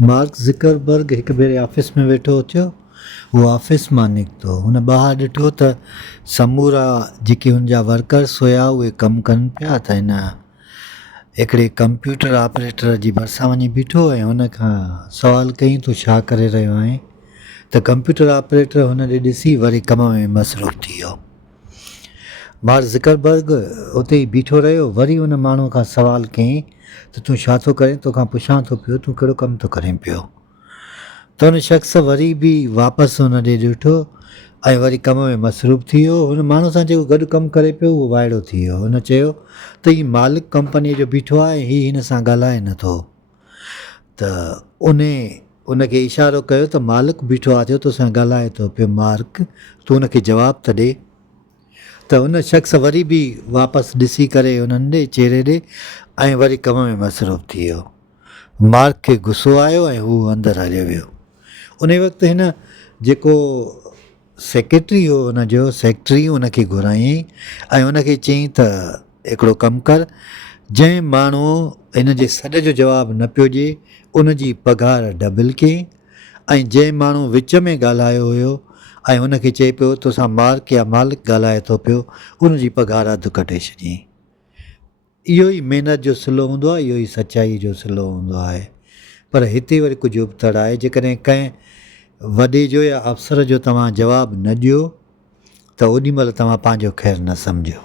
Mark Zuckerberg हिकु भेरे ऑफिस में वेठो थियो। उहो ऑफिस मां निकितो, हुन ॿाहिरि ॾिठो त समूरा जेके हुनजा वर्कर्स हुया उहे कमु कनि पिया त हिन हिकिड़े कंप्यूटर ऑपरेटर जी भरिसां वञी बीठो ऐं हुन खां सुवालु कईं तूं छा करे रहियो आहीं? त कंप्यूटर ऑपरेटर हुन ॾे ॾिसी वरी कम में मसरूफ़ थी वियो। मार्क ज़ुकरबर्ग उते ई बीठो रहियो, वरी हुन माण्हूअ खां सुवालु कयईं त तूं छा थो करें? तोखां पुछां थो पियो तूं कहिड़ो कमु थो करें पियो? त हुन शख़्स वरी बि वापसि हुन ॾे ॾिठो ऐं वरी कम में मसरूफ़ थी वियो। हुन माण्हू सां जेको गॾु कमु करे पियो उहो वाइड़ो थी वियो। हुन चयो त हीउ मालिक कंपनीअ जो बीठो आहे, हीउ हिन सां ॻाल्हाए नथो। त उनखे इशारो कयो त मालिक बीठो आहे जो तोसां ॻाल्हाए थो पियो, मार्क तूं हुनखे जवाबु त ॾे। त हुन शख़्स वरी बि वापसि ॾिसी करे हुननि ॾे चहिरे ॾे ऐं वरी कम में मसरूफ़ थी वियो। मार्क खे गुस्सो आयो ऐं हू अंदरि हलियो वियो। उन वक़्तु हिन जेको सेक्रेटरी हो हुनजो सेक्रेटरी हुनखे घुरायईं ऐं हुनखे चयईं त हिकिड़ो कमु कर, जंहिं माण्हू हिन जे सॾ जो जवाबु न पियो ॾिए उनजी पघार डबल कयईं ऐं जंहिं माण्हू विच में ॻाल्हायो हुयो ऐं हुनखे चए पियो तोसां मार्क या मालिक ॻाल्हाए थो पियो, उनजी पघार अधु कटे छॾियईं। इहो ई महिनत जो सिलो हूंदो आहे, इहो ई सचाई जो सिलो हूंदो आहे। पर हिते वरी कुझु उबतड़ आहे, जेकॾहिं कंहिं वॾे जो या अफ़सर जो तव्हां जवाबु न ॾियो त ओॾी महिल तव्हां पंहिंजो ख़ैरु न सम्झो।